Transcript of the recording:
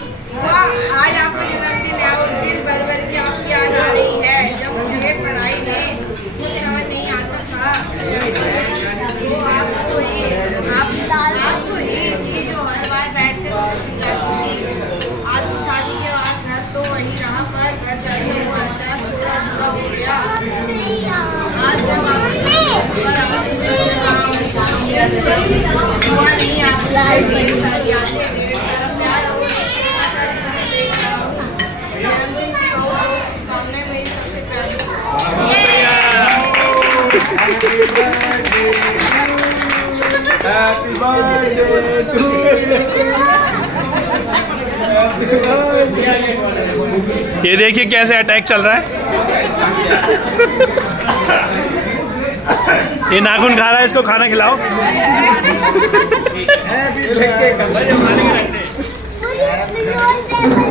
आज आपका जन्मदिन है और दिल भर भर के आपकी याद आ रही है। जब मुझे पढ़ाई में कुछ समझ नहीं आता था तो आपको ही थी जो हर बार बैठते मुझे समझाती थी। आपकी शादी के बाद घर तो वही रहा पर घर जैसा वो एहसास थोड़ा दूसरा हो गया। आज जब आप दुआ नहीं आपकी सारी यादें मेरा प्यार और जन्मदिन की बहुत शुभकामनाएं मेरी सबसे प्यारी। Happy birthday to you. ये देखिए कैसे अटैक चल रहा है। ये नाखून खा रहा है, इसको खाना खिलाओ। Happy birthday.